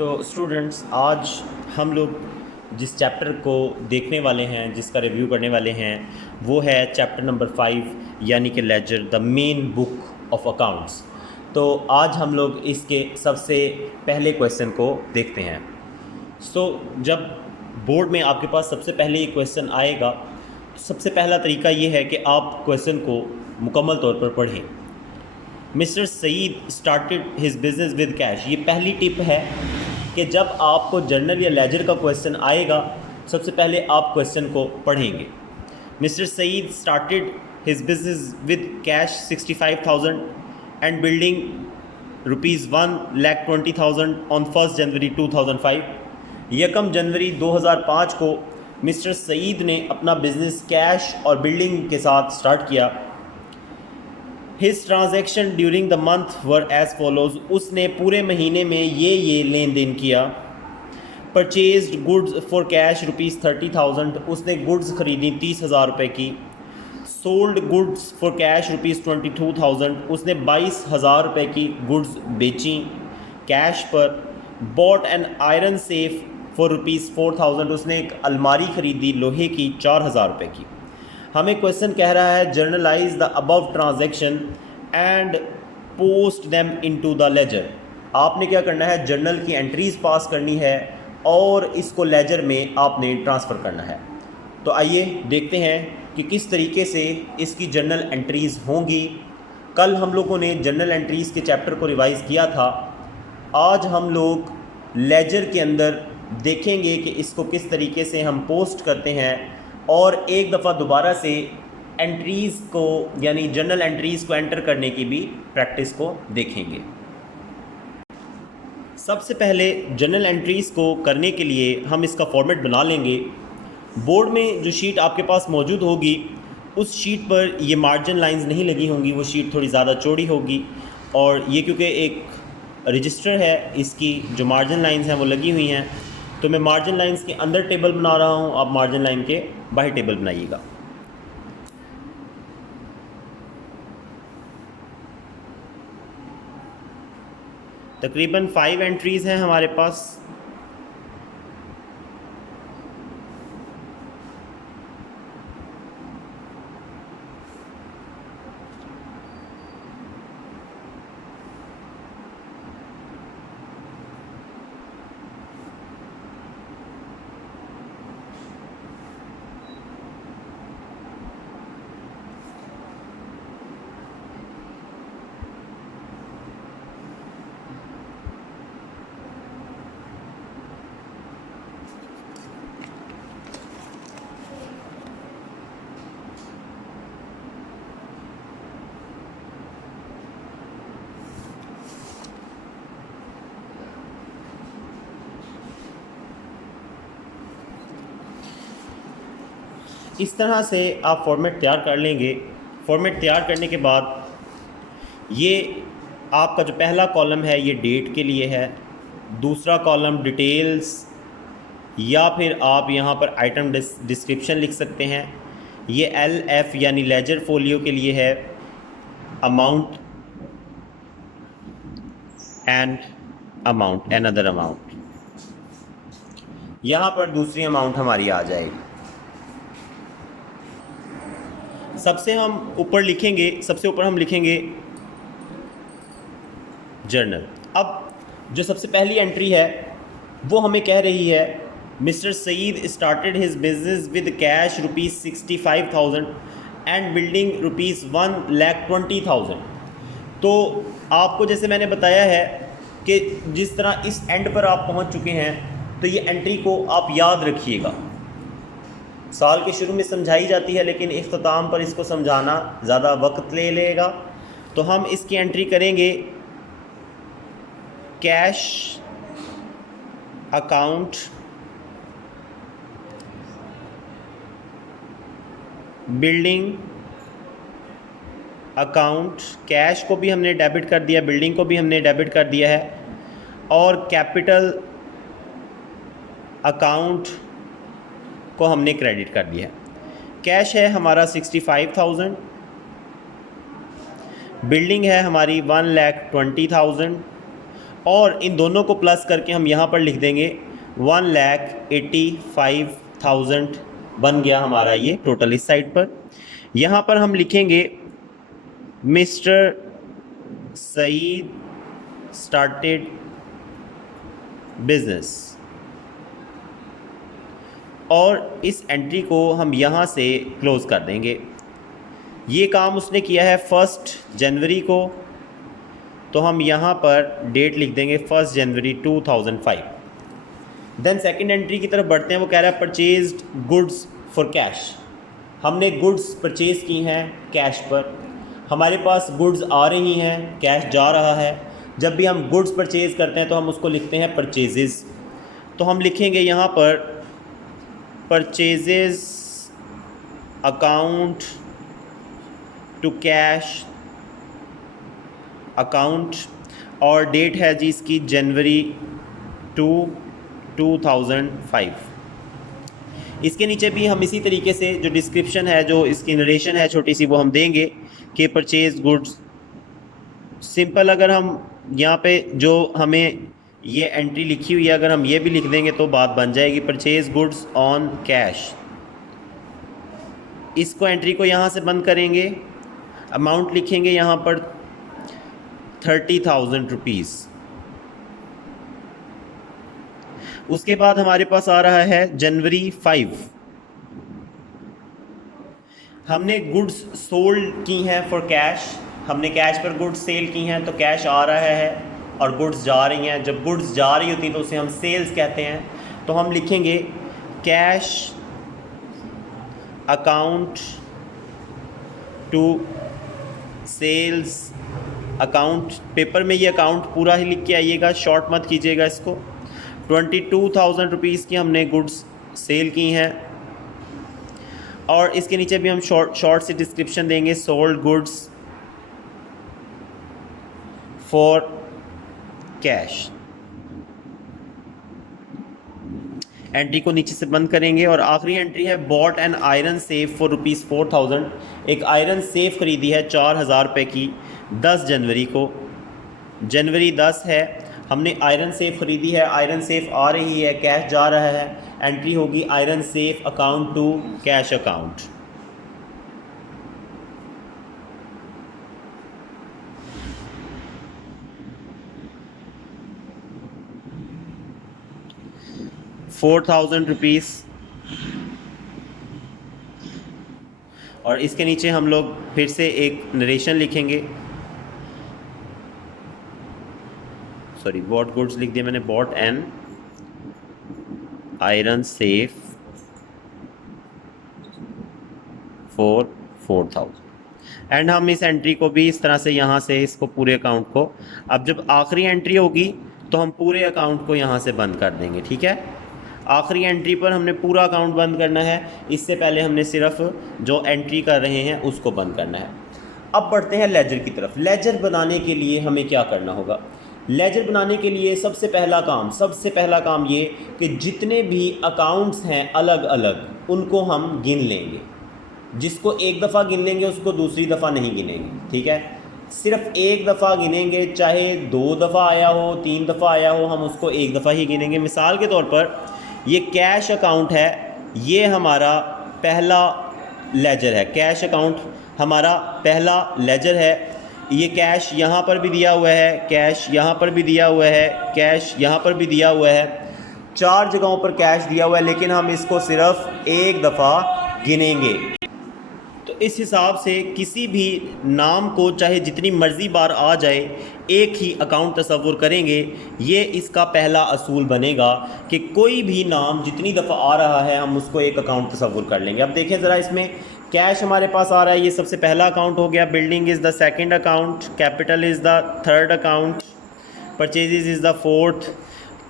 तो स्टूडेंट्स, आज हम लोग जिस चैप्टर को देखने वाले हैं, जिसका रिव्यू करने वाले हैं, वो है चैप्टर नंबर 5 यानी कि ledger, the main book of accounts. तो आज हम लोग इसके सबसे पहले क्वेश्चन को देखते हैं। जब बोर्ड में आपके पास सबसे पहले ये क्वेश्चन आएगा, सबसे पहला तरीका ये है कि आप क्वेश्चन को मुकम्मल तौर पर पढ़ें। Mister Saeed started his business with cash, ये पहली टिप है कि जब आपको जर्नल या लेजर का क्वेश्चन आएगा, सबसे पहले आप क्वेश्चन को पढ़ेंगे। Mister Saeed started his business with cash 65,000 and building ₹1,20,000 on 1 जनवरी 2005। 1 जनवरी 2005 को मिस्टर सईद ने अपना बिज़नेस कैश और बिल्डिंग के साथ स्टार्ट किया। His transaction during the month were as follows, उसने पूरे महीने में ये लेन देन किया। परचेज्ड गुड्स फॉर कैश ₹30,000, उसने गुड्स खरीदी 30,000 रुपये की। सोल्ड गुड्स फॉर कैश ₹22,000, उसने 22,000 रुपये की गुड्स बेची कैश पर। Bot an iron safe for ₹4,000, उसने एक अलमारी खरीदी लोहे की 4,000 रुपये की। हमें क्वेश्चन कह रहा है journalise the above transaction and post them into the ledger. आपने क्या करना है, जर्नल की एंट्रीज पास करनी है और इसको लेजर में आपने ट्रांसफ़र करना है। तो आइए देखते हैं कि किस तरीके से इसकी जर्नल एंट्रीज़ होंगी। कल हम लोगों ने जर्नल एंट्रीज़ के चैप्टर को रिवाइज़ किया था। आज हम लोग लेजर के अंदर देखेंगे कि इसको किस तरीके से हम पोस्ट करते हैं और एक दफ़ा दोबारा से एंट्रीज़ को यानी जर्नल एंट्रीज़ को एंटर करने की भी प्रैक्टिस को देखेंगे। सबसे पहले जर्नल एंट्रीज़ को करने के लिए हम इसका फॉर्मेट बना लेंगे। बोर्ड में जो शीट आपके पास मौजूद होगी, उस शीट पर ये मार्जिन लाइंस नहीं लगी होंगी, वो शीट थोड़ी ज़्यादा चौड़ी होगी। और ये क्योंकि एक रजिस्टर है, इसकी जो मार्जिन लाइंस हैं वो लगी हुई हैं, तो मैं मार्जिन लाइंस के अंदर टेबल बना रहा हूँ, आप मार्जिन लाइन के बाहर टेबल बनाइएगा। तकरीबन 5 एंट्रीज़ हैं हमारे पास। इस तरह से आप फॉर्मेट तैयार कर लेंगे। फॉर्मेट तैयार करने के बाद ये आपका जो पहला कॉलम है ये डेट के लिए है, दूसरा कॉलम डिटेल्स या फिर आप यहाँ पर आइटम डिस्क्रिप्शन लिख सकते हैं। ये LF यानी लेजर फोलियो के लिए है, amount and amount, another amount. यहाँ पर दूसरी अमाउंट हमारी आ जाएगी। सबसे ऊपर हम लिखेंगे जर्नल। अब जो सबसे पहली एंट्री है वो हमें कह रही है mister Saeed started his business with cash ₹65,000 and building ₹1,20,000। तो आपको जैसे मैंने बताया है कि जिस तरह इस एंड पर आप पहुंच चुके हैं, तो ये एंट्री को आप याद रखिएगा। साल के शुरू में समझाई जाती है, लेकिन इख्तिताम पर इसको समझाना ज़्यादा वक्त ले लेगा। तो हम इसकी एंट्री करेंगे cash account, building account. Cash को भी हमने डेबिट कर दिया, बिल्डिंग को भी हमने डेबिट कर दिया है, और कैपिटल अकाउंट को हमने क्रेडिट कर दिया है। कैश है हमारा 65,000, बिल्डिंग है हमारी 1,20,000 और इन दोनों को प्लस करके हम यहाँ पर लिख देंगे 1,85,000 बन गया हमारा ये टोटल इस साइड पर। यहाँ पर हम लिखेंगे मिस्टर सईद स्टार्टेड बिजनेस, और इस एंट्री को हम यहाँ से क्लोज़ कर देंगे। ये काम उसने किया है 1 जनवरी को, तो हम यहाँ पर डेट लिख देंगे 1 जनवरी 2005। देन सेकंड एंट्री की तरफ बढ़ते हैं। वो कह रहा है परचेज्ड गुड्स फॉर कैश। हमने गुड्स परचेज़ की हैं कैश पर, हमारे पास गुड्स आ रही हैं, कैश जा रहा है। जब भी हम गुड्स परचेज़ करते हैं तो हम उसको लिखते हैं परचेजेस। तो हम लिखेंगे यहाँ पर purchases account to cash account, और डेट है जी इसकी जनवरी 2005। इसके नीचे भी हम इसी तरीके से जो डिस्क्रिप्शन है, जो इसकी नरेशन है छोटी सी, वो हम देंगे कि परचेज गुड्स। सिंपल अगर हम यहाँ पे जो हमें ये एंट्री लिखी हुई है अगर हम ये भी लिख देंगे तो बात बन जाएगी, परचेज गुड्स ऑन कैश। इसको एंट्री को यहाँ से बंद करेंगे, अमाउंट लिखेंगे यहाँ पर 30,000 रुपीज़। उसके बाद हमारे पास आ रहा है जनवरी 5। हमने गुड्स सोल्ड की हैं फॉर कैश, हमने कैश पर गुड्स सेल की हैं, तो कैश आ रहा है और गुड्स जा रही हैं। जब गुड्स जा रही होती हैं तो उसे हम सेल्स कहते हैं। तो हम लिखेंगे cash account to sales account. Paper में ये अकाउंट पूरा ही लिख के आइएगा, शॉर्ट मत कीजिएगा इसको। 22,000 रुपीज़ की हमने गुड्स सेल की हैं, और इसके नीचे भी हम शॉर्ट से डिस्क्रिप्शन देंगे, sold goods for cash. Entry को नीचे से बंद करेंगे, और आखिरी एंट्री है bot an iron safe for ₹4,000। एक आयरन सेफ खरीदी है 4,000 रुपये की 10 जनवरी को। जनवरी 10 है, हमने आयरन सेफ खरीदी है, आयरन सेफ आ रही है, कैश जा रहा है। एंट्री होगी iron safe account to cash account. ₹4,000, और इसके नीचे हम लोग फिर से एक नरेशन लिखेंगे। सॉरी, बॉट गुड्स लिख दिया मैंने, bot an iron safe for 4,000। And हम इस एंट्री को भी इस तरह से यहाँ से इसको पूरे अकाउंट को, अब जब आखिरी एंट्री होगी तो हम पूरे अकाउंट को यहाँ से बंद कर देंगे। ठीक है, आखिरी एंट्री पर हमने पूरा अकाउंट बंद करना है, इससे पहले हमने सिर्फ जो एंट्री कर रहे हैं उसको बंद करना है। अब बढ़ते हैं लेजर की तरफ। लेजर बनाने के लिए हमें क्या करना होगा? लेजर बनाने के लिए सबसे पहला काम ये कि जितने भी अकाउंट्स हैं अलग अलग, उनको हम गिन लेंगे। जिसको एक दफ़ा गिन लेंगे उसको दूसरी दफ़ा नहीं गिनेंगे। ठीक है, सिर्फ एक दफ़ा गिनेंगे, चाहे 2 दफ़ा आया हो, 3 दफ़ा आया हो, हम उसको एक दफ़ा ही गिनेंगे। मिसाल के तौर पर ये कैश अकाउंट है, ये हमारा पहला लेजर है। कैश अकाउंट हमारा पहला लेजर है। ये कैश यहाँ पर भी दिया हुआ है, कैश यहाँ पर भी दिया हुआ है, कैश यहाँ पर भी दिया हुआ है। 4 जगहों पर कैश दिया हुआ है, लेकिन हम इसको सिर्फ एक दफ़ा गिनेंगे। तो इस हिसाब से किसी भी नाम को चाहे जितनी मर्ज़ी बार आ जाए, एक ही अकाउंट तस्वुर करेंगे। ये इसका पहला असूल बनेगा कि कोई भी नाम जितनी दफ़ा आ रहा है हम उसको एक अकाउंट तस्वुर कर लेंगे। अब देखें ज़रा, इसमें कैश हमारे पास आ रहा है, ये सबसे पहला अकाउंट हो गया। Building is the second account, capital is the third account, purchases is the fourth.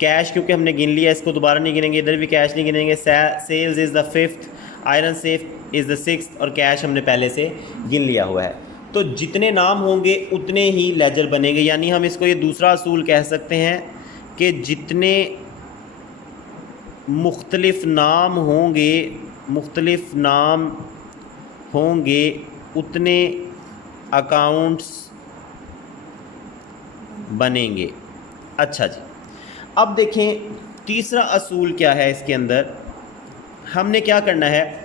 Cash क्योंकि हमने गिन लिया, इसको दोबारा नहीं गिनेंगे, इधर भी कैश नहीं गिनेंगे। Sales is the fifth, iron safe is the sixth, और कैश हमने पहले से गिन लिया हुआ है। तो जितने नाम होंगे उतने ही लेजर बनेंगे। यानी हम इसको ये दूसरा असूल कह सकते हैं कि जितने मुख्तलिफ नाम होंगे उतने अकाउंट्स बनेंगे। अच्छा जी, अब देखें तीसरा असूल क्या है इसके अंदर। हमने क्या करना है,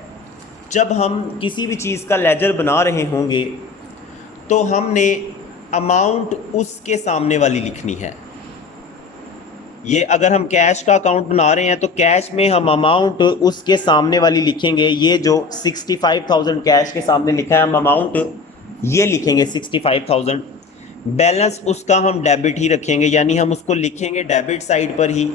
जब हम किसी भी चीज़ का लेजर बना रहे होंगे तो हमने अमाउंट उसके सामने वाली लिखनी है। ये अगर हम कैश का अकाउंट बना रहे हैं तो कैश में हम अमाउंट उसके सामने वाली लिखेंगे। ये जो 65,000 कैश के सामने लिखा है, हम अमाउंट ये लिखेंगे 65,000। बैलेंस उसका हम डेबिट ही रखेंगे, यानी हम उसको लिखेंगे डेबिट साइड पर ही,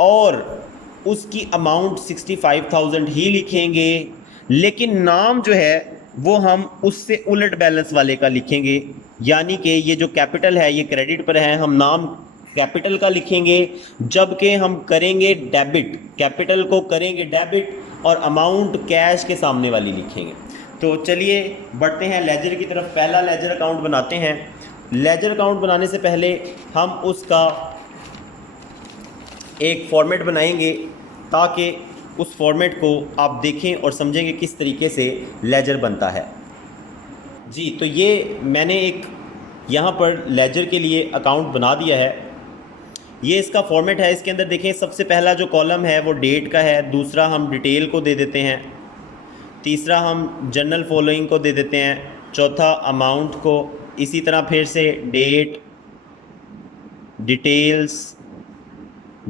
और उसकी अमाउंट 65,000 ही लिखेंगे। लेकिन नाम जो है वो हम उससे उलट बैलेंस वाले का लिखेंगे, यानी कि ये जो कैपिटल है ये क्रेडिट पर है, हम नाम कैपिटल का लिखेंगे, जबकि हम करेंगे डेबिट, कैपिटल को करेंगे डेबिट और अमाउंट कैश के सामने वाली लिखेंगे। तो चलिए बढ़ते हैं लेजर की तरफ। पहला लेजर अकाउंट बनाते हैं। लेजर अकाउंट बनाने से पहले हम उसका एक फॉर्मेट बनाएंगे ताकि उस फॉर्मेट को आप देखें और समझेंगे किस तरीके से लेजर बनता है। जी, तो ये मैंने एक यहाँ पर लेजर के लिए अकाउंट बना दिया है। ये इसका फॉर्मेट है। इसके अंदर देखें, सबसे पहला जो कॉलम है वो डेट का है, दूसरा हम डिटेल को दे देते हैं, तीसरा हम जनरल फॉलोइंग को दे देते हैं, चौथा अमाउंट को, इसी तरह फिर से डेट, डिटेल्स,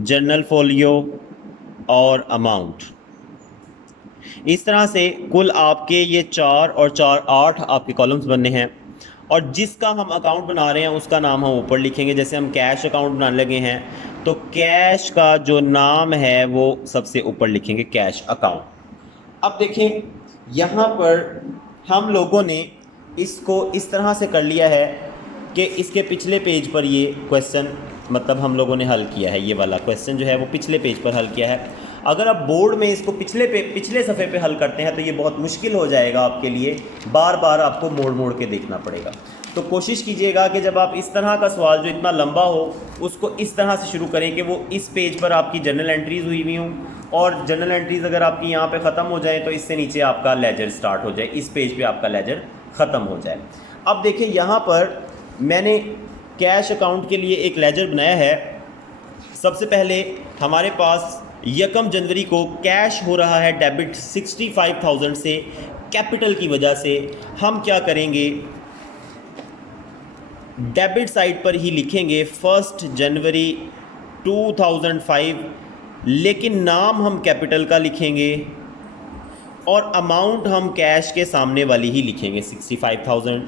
जनरल फॉलियो और अमाउंट। इस तरह से कुल आपके ये 4 और 4 8 आपके कॉलम्स बनने हैं। और जिसका हम अकाउंट बना रहे हैं उसका नाम हम ऊपर लिखेंगे। जैसे हम कैश अकाउंट बनाने लगे हैं तो कैश का जो नाम है वो सबसे ऊपर लिखेंगे, कैश अकाउंट। अब देखें यहाँ पर हम लोगों ने इसको इस तरह से कर लिया है कि इसके पिछले पेज पर ये क्वेश्चन मतलब हम लोगों ने हल किया है। ये वाला क्वेश्चन जो है वो पिछले पेज पर हल किया है। अगर आप बोर्ड में इसको पिछले सफ़े पे हल करते हैं तो ये बहुत मुश्किल हो जाएगा आपके लिए, बार बार आपको मोड़ मोड़ के देखना पड़ेगा। तो कोशिश कीजिएगा कि जब आप इस तरह का सवाल जो इतना लंबा हो उसको इस तरह से शुरू करें कि वो इस पेज पर आपकी जनरल एंट्रीज़ हुई हुई हों, और जनरल एंट्रीज़ अगर आपकी यहाँ पे ख़त्म हो जाए तो इससे नीचे आपका लेजर स्टार्ट हो जाए, इस पेज पे आपका लेजर ख़त्म हो जाए। अब देखिए यहाँ पर मैंने कैश अकाउंट के लिए एक लेजर बनाया है। सबसे पहले हमारे पास 1 जनवरी को कैश हो रहा है डेबिट 65,000 से, कैपिटल की वजह से हम क्या करेंगे, डेबिट साइड पर ही लिखेंगे 1 जनवरी 2005, लेकिन नाम हम कैपिटल का लिखेंगे और अमाउंट हम कैश के सामने वाली ही लिखेंगे 65,000।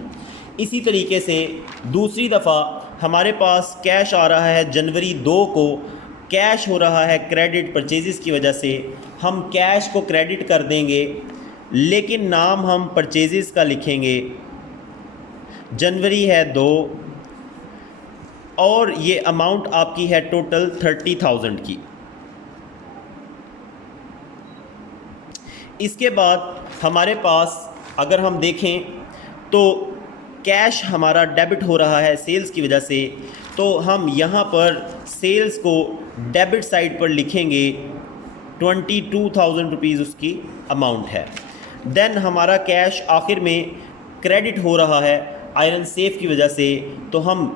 इसी तरीके से दूसरी दफ़ा हमारे पास कैश आ रहा है जनवरी 2 को, कैश हो रहा है क्रेडिट परचेजेस की वजह से, हम कैश को क्रेडिट कर देंगे लेकिन नाम हम परचेजेस का लिखेंगे। जनवरी है 2 और ये अमाउंट आपकी है टोटल 30,000 की। इसके बाद हमारे पास अगर हम देखें तो कैश हमारा डेबिट हो रहा है सेल्स की वजह से, तो हम यहाँ पर सेल्स को डेबिट साइड पर लिखेंगे, 22,000 रुपीज़ उसकी अमाउंट है। देन हमारा कैश आखिर में क्रेडिट हो रहा है आयरन सेफ की वजह से, तो हम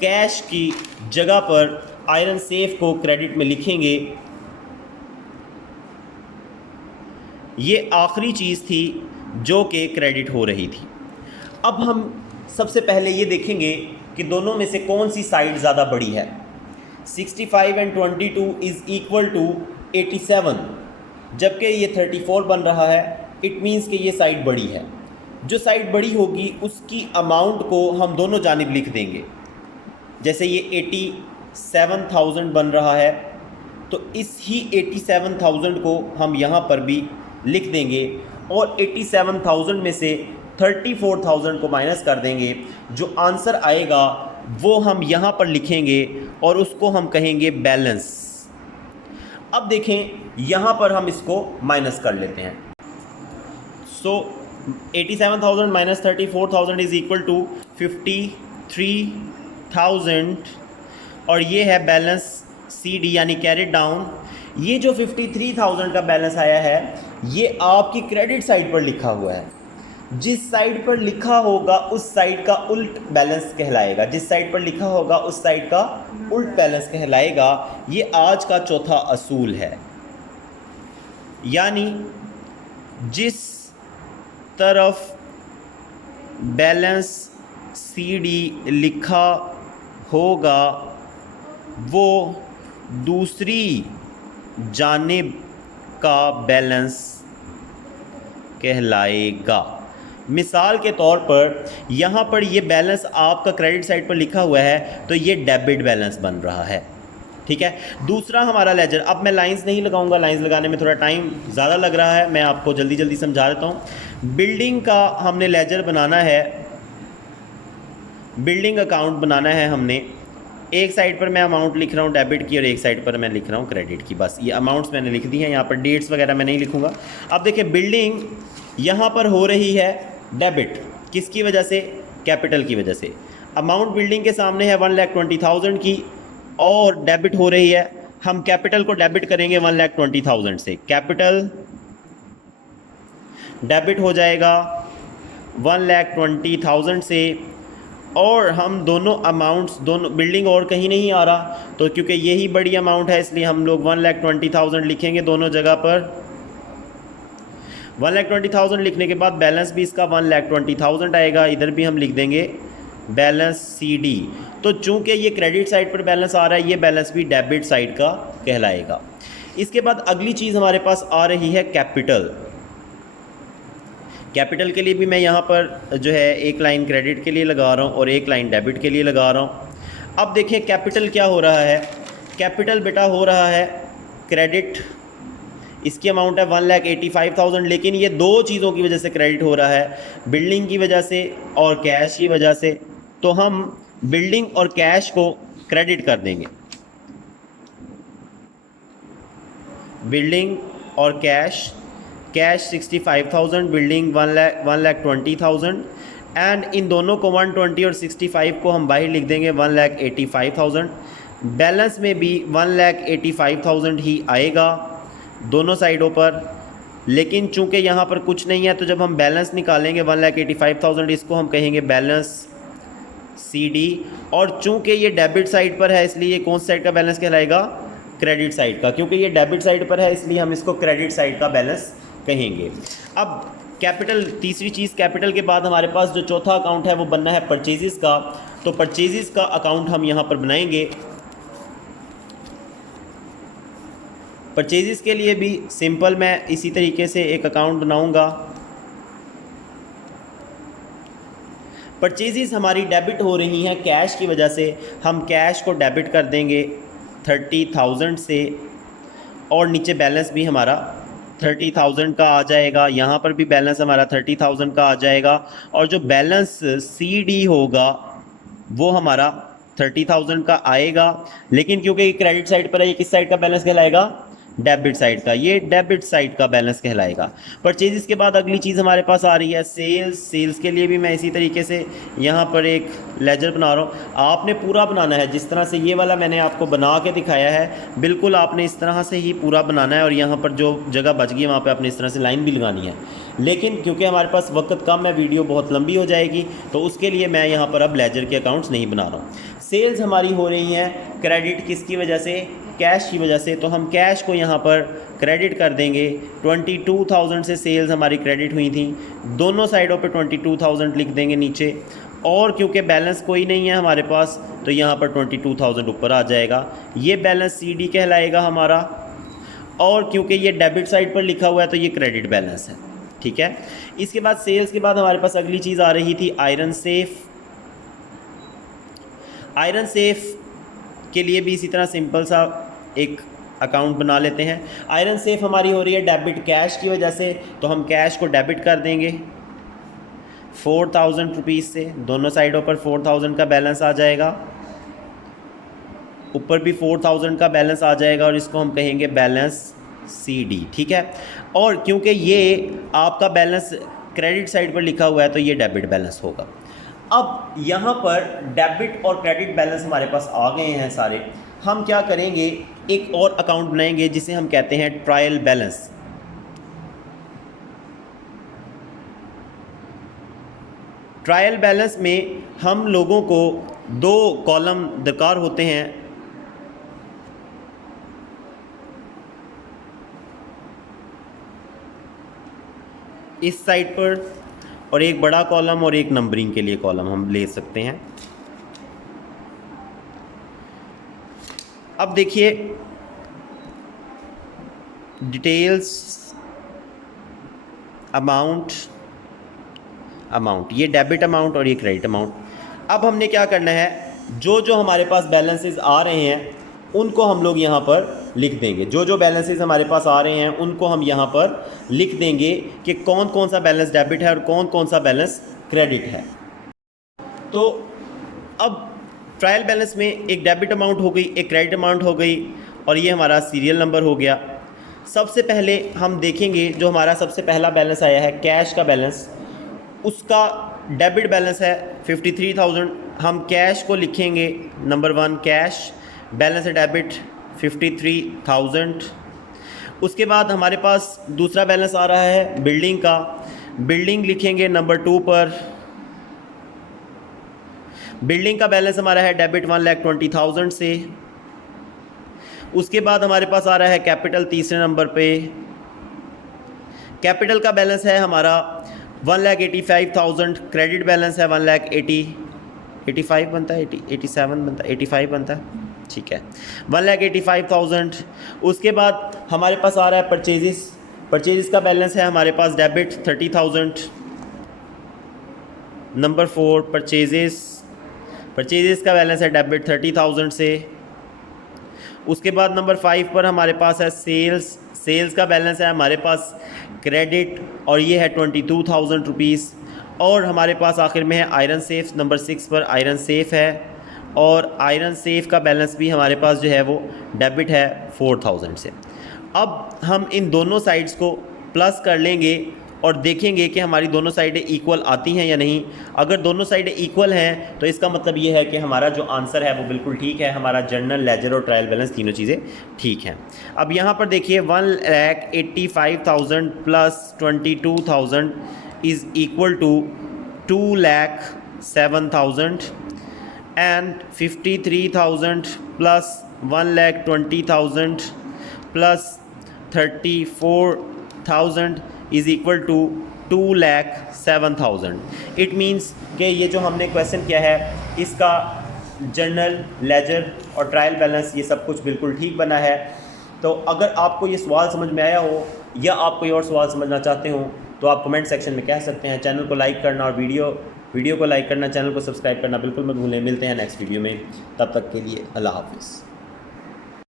कैश की जगह पर आयरन सेफ को क्रेडिट में लिखेंगे। ये आखिरी चीज़ थी जो कि क्रेडिट हो रही थी। अब हम सबसे पहले ये देखेंगे कि दोनों में से कौन सी साइड ज़्यादा बड़ी है। 65 एंड 22 इज़ इक्वल टू 87, जबकि ये 34 बन रहा है। इट मीन्स कि ये साइड बड़ी है। जो साइड बड़ी होगी उसकी अमाउंट को हम दोनों जानिब लिख देंगे। जैसे ये 87,000 बन रहा है तो इस ही 87,000 को हम यहाँ पर भी लिख देंगे और 87,000 में से 34,000 को माइनस कर देंगे। जो आंसर आएगा वो हम यहाँ पर लिखेंगे और उसको हम कहेंगे बैलेंस। अब देखें यहाँ पर हम इसको माइनस कर लेते हैं। सो 87,000 माइनस 34,000 इज़ इक्वल टू 53,000 और ये है बैलेंस CD यानी कैरिड डाउन। ये जो 53,000 का बैलेंस आया है ये आपकी क्रेडिट साइड पर लिखा हुआ है। जिस साइड पर लिखा होगा उस साइड का उल्ट बैलेंस कहलाएगा, जिस साइड पर लिखा होगा उस साइड का उल्ट बैलेंस कहलाएगा। ये आज का चौथा असूल है, यानी जिस तरफ बैलेंस CD लिखा होगा वो दूसरी जानिब का बैलेंस कहलाएगा। मिसाल के तौर पर यहाँ पर ये बैलेंस आपका क्रेडिट साइड पर लिखा हुआ है तो ये डेबिट बैलेंस बन रहा है, ठीक है। दूसरा हमारा लेजर, अब मैं लाइंस नहीं लगाऊंगा, लाइंस लगाने में थोड़ा टाइम ज़्यादा लग रहा है, मैं आपको जल्दी जल्दी समझा देता हूँ। बिल्डिंग का हमने लेजर बनाना है, बिल्डिंग अकाउंट बनाना है हमने। एक साइड पर मैं अमाउंट लिख रहा हूँ डेबिट की और एक साइड पर मैं लिख रहा हूँ क्रेडिट की, बस ये अमाउंट्स मैंने लिख दी हैं, यहाँ पर डेट्स वगैरह मैं नहीं लिखूँगा। अब देखिए बिल्डिंग यहाँ पर हो रही है डेबिट, किसकी वजह से? कैपिटल की वजह से। अमाउंट बिल्डिंग के सामने है 1,20,000 की और डेबिट हो रही है, हम कैपिटल को डेबिट करेंगे 1,20,000 से, कैपिटल डेबिट हो जाएगा 1,20,000 से। और हम दोनों अमाउंट्स, दोनों बिल्डिंग और कहीं नहीं आ रहा, तो क्योंकि यही बड़ी अमाउंट है इसलिए हम लोग 1,20,000 लिखेंगे दोनों जगह पर। 1,20,000 लिखने के बाद बैलेंस भी इसका 1,20,000 आएगा, इधर भी हम लिख देंगे बैलेंस CD। तो चूंकि ये क्रेडिट साइड पर बैलेंस आ रहा है, ये बैलेंस भी डेबिट साइड का कहलाएगा। इसके बाद अगली चीज़ हमारे पास आ रही है कैपिटल। कैपिटल के लिए भी मैं यहाँ पर जो है एक लाइन क्रेडिट के लिए लगा रहा हूँ और एक लाइन डेबिट के लिए लगा रहा हूँ। अब देखिए कैपिटल क्या हो रहा है, कैपिटल बेटा हो रहा है क्रेडिट, इसकी अमाउंट है 1,85,000, लेकिन ये दो चीज़ों की वजह से क्रेडिट हो रहा है, बिल्डिंग की वजह से और कैश की वजह से। तो हम बिल्डिंग और कैश को क्रेडिट कर देंगे, बिल्डिंग और कैश 65,000, बिल्डिंग 1,20,000 एंड इन दोनों को 120 और 65 को हम बाहर लिख देंगे 1,85,000। बैलेंस में भी 1,85,000 ही आएगा दोनों साइडों पर, लेकिन चूंकि यहाँ पर कुछ नहीं है तो जब हम बैलेंस निकालेंगे 1,85,000 इसको हम कहेंगे बैलेंस CD। और चूंकि ये डेबिट साइड पर है इसलिए ये कौन सी साइड का बैलेंस कहलाएगा? क्रेडिट साइड का, क्योंकि ये डेबिट साइड पर है इसलिए हम इसको क्रेडिट साइड का बैलेंस कहेंगे। अब कैपिटल, तीसरी चीज़ कैपिटल के बाद हमारे पास जो चौथा अकाउंट है वो बनना है परचेजेस का। तो परचेजेस का अकाउंट हम यहाँ पर बनाएंगे। परचेजेस के लिए भी सिंपल मैं इसी तरीके से एक अकाउंट बनाऊंगा। परचेजेस हमारी डेबिट हो रही हैं कैश की वजह से, हम कैश को डेबिट कर देंगे 30,000 से और नीचे बैलेंस भी हमारा 30,000 का आ जाएगा, यहाँ पर भी बैलेंस हमारा 30,000 का आ जाएगा और जो बैलेंस CD होगा वो हमारा 30,000 का आएगा। लेकिन क्योंकि क्रेडिट साइड पर है, ये किस साइड का बैलेंस कहलाएगा? डेबिट साइड का, ये डेबिट साइड का बैलेंस कहलाएगा। परचेजेस के बाद अगली चीज़ हमारे पास आ रही है सेल्स। सेल्स के लिए भी मैं इसी तरीके से यहाँ पर एक लेजर बना रहा हूँ। आपने पूरा बनाना है, जिस तरह से ये वाला मैंने आपको बना के दिखाया है बिल्कुल आपने इस तरह से ही पूरा बनाना है और यहाँ पर जो जगह बच गई है वहाँ पर आपने इस तरह से लाइन भी लगानी है। लेकिन क्योंकि हमारे पास वक्त कम है, वीडियो बहुत लंबी हो जाएगी, तो उसके लिए मैं यहाँ पर अब लेजर के अकाउंट्स नहीं बना रहा हूँ। सेल्स हमारी हो रही हैं क्रेडिट किसकी वजह से? कैश की वजह से। तो हम कैश को यहाँ पर क्रेडिट कर देंगे। 22,000 से सेल्स हमारी क्रेडिट हुई थी, दोनों साइडों पे 22,000 लिख देंगे नीचे। और क्योंकि बैलेंस कोई नहीं है हमारे पास तो यहाँ पर 22,000 ऊपर आ जाएगा, ये बैलेंस CD कहलाएगा हमारा। और क्योंकि ये डेबिट साइड पर लिखा हुआ है तो ये क्रेडिट बैलेंस है, ठीक है। इसके बाद सेल्स के बाद हमारे पास अगली चीज़ आ रही थी आयरन सेफ। आयरन सेफ के लिए भी इसी तरह सिंपल सा एक अकाउंट बना लेते हैं। आयरन सेफ हमारी हो रही है डेबिट कैश की वजह से, तो हम कैश को डेबिट कर देंगे 4,000 रुपीज़ से, दोनों साइडों पर 4,000 का बैलेंस आ जाएगा, ऊपर भी 4,000 का बैलेंस आ जाएगा और इसको हम कहेंगे बैलेंस CD, ठीक है। और क्योंकि ये आपका बैलेंस क्रेडिट साइड पर लिखा हुआ है तो ये डेबिट बैलेंस होगा। अब यहाँ पर डेबिट और क्रेडिट बैलेंस हमारे पास आ गए हैं सारे। हम क्या करेंगे, एक और अकाउंट बनाएंगे जिसे हम कहते हैं ट्रायल बैलेंस। ट्रायल बैलेंस में हम लोगों को 2 कॉलम दरकार होते हैं। इस साइड पर, और एक बड़ा कॉलम और एक नंबरिंग के लिए कॉलम हम ले सकते हैं। अब देखिए डिटेल्स, अमाउंट, ये डेबिट अमाउंट और ये क्रेडिट अमाउंट। अब हमने क्या करना है, जो हमारे पास बैलेंसेस आ रहे हैं उनको हम लोग यहाँ पर लिख देंगे। जो बैलेंसेस हमारे पास आ रहे हैं उनको हम यहाँ पर लिख देंगे कि कौन कौन सा बैलेंस डेबिट है और कौन कौन सा बैलेंस क्रेडिट है। तो अब ट्रायल बैलेंस में एक डेबिट अमाउंट हो गई, एक क्रेडिट अमाउंट हो गई, और ये हमारा सीरियल नंबर हो गया। सबसे पहले हम देखेंगे जो हमारा सबसे पहला बैलेंस आया है कैश का बैलेंस, उसका डेबिट बैलेंस है 53,000। हम कैश को लिखेंगे नंबर 1 कैश, बैलेंस है डेबिट 53,000। उसके बाद हमारे पास दूसरा बैलेंस आ रहा है बिल्डिंग का, बिल्डिंग लिखेंगे नंबर 2 पर। बिल्डिंग का बैलेंस हमारा है डेबिट 1,20,000 से। उसके बाद हमारे पास आ रहा है कैपिटल तीसरे नंबर पे। कैपिटल का बैलेंस है हमारा 1,85,000, क्रेडिट बैलेंस है 1,85 बनता है, 87 बनता है, 85 बनता है, ठीक है, 1,85,000। उसके बाद हमारे पास आ रहा है परचेजेस का बैलेंस है हमारे पास डेबिट 30,000। नंबर 4 परचेजेस का बैलेंस है डेबिट 30,000 से। उसके बाद नंबर 5 पर हमारे पास है सेल्स का बैलेंस है हमारे पास क्रेडिट, और ये है 22,000 रुपीज़। और हमारे पास आखिर में है आयरन सेफ, नंबर 6 पर आयरन सेफ है, और आयरन सेफ का बैलेंस भी हमारे पास जो है वो डेबिट है 4,000 से। अब हम इन दोनों साइड्स को प्लस कर लेंगे और देखेंगे कि हमारी दोनों साइडें इक्वल आती हैं या नहीं। अगर दोनों साइडें इक्वल हैं तो इसका मतलब ये है कि हमारा जो आंसर है वो बिल्कुल ठीक है, हमारा जर्नल, लेजर और ट्रायल बैलेंस तीनों चीज़ें ठीक हैं। अब यहाँ पर देखिए 1,85,000 plus 22,000 is equal to 2,07,000 and 53,000 plus 1,20,000 plus 34,000 is equal to 2,07,000। It means कि ये जो हमने क्वेश्चन किया है इसका जर्नल, लेजर और ट्रायल बैलेंस ये सब कुछ बिल्कुल ठीक बना है। तो अगर आपको ये सवाल समझ में आया हो या आप कोई और सवाल समझना चाहते हो तो आप कमेंट सेक्शन में कह सकते हैं। चैनल को लाइक करना और वीडियो को लाइक करना, चैनल को सब्सक्राइब करना बिल्कुल मत भूलें। मिलते हैं नेक्स्ट वीडियो में, तब तक के लिए अल्लाह हाफिज़।